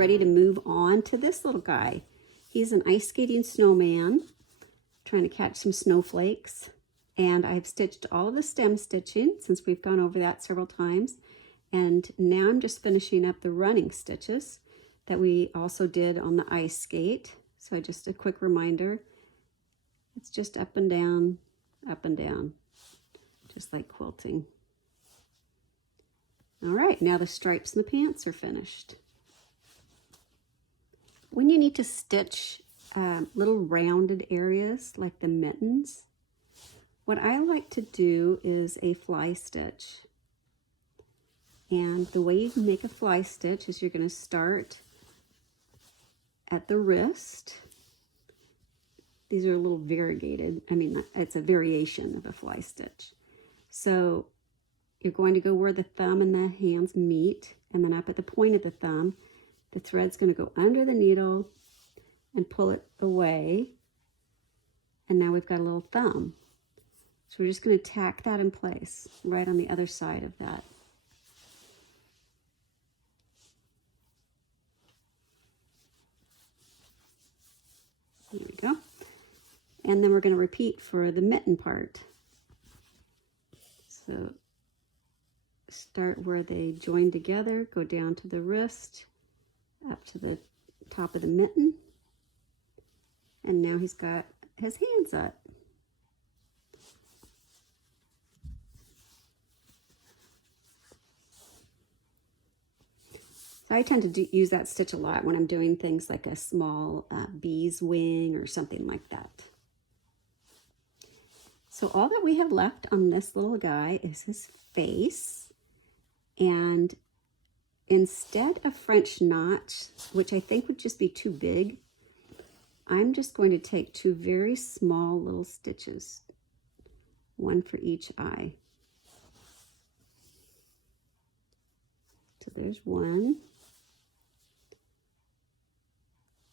ready to move on to this little guy. He's an ice skating snowman, trying to catch some snowflakes. And I've stitched all of the stem stitching since we've gone over that several times. And now I'm just finishing up the running stitches that we also did on the ice skate. So just a quick reminder, it's just up and down, just like quilting. All right, now the stripes and the pants are finished. When you need to stitch little rounded areas like the mittens, what I like to do is a fly stitch. And the way you can make a fly stitch is you're going to start at the wrist. These are a little variegated. I mean, it's a variation of a fly stitch. So you're going to go where the thumb and the hands meet, and then up at the point of the thumb, the thread's going to go under the needle and pull it away. And now we've got a little thumb. So we're just going to tack that in place right on the other side of that. There we go. And then we're going to repeat for the mitten part. So start where they join together, go down to the wrist, up to the top of the mitten. And now he's got his hands up. So I tend to use that stitch a lot when I'm doing things like a small bee's wing or something like that. So all that we have left on this little guy is his face. And instead of French knots, which I think would just be too big, I'm just going to take two very small little stitches, one for each eye. So there's one.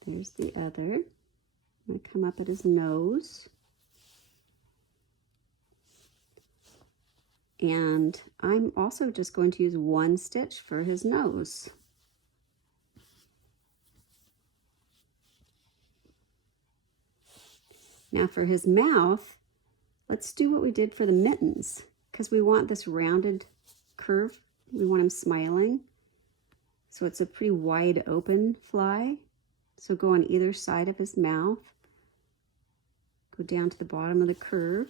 There's the other. I'm going to come up at his nose. And I'm also just going to use one stitch for his nose. Now for his mouth, let's do what we did for the mittens, because we want this rounded curve. We want him smiling. So it's a pretty wide open fly. So go on either side of his mouth. Go down to the bottom of the curve.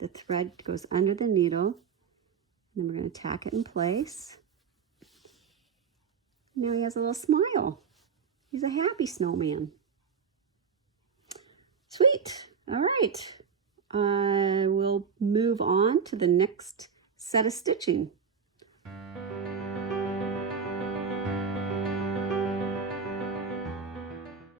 The thread goes under the needle. And then we're going to tack it in place. Now he has a little smile. He's a happy snowman. Sweet. All right. We'll move on to the next set of stitching.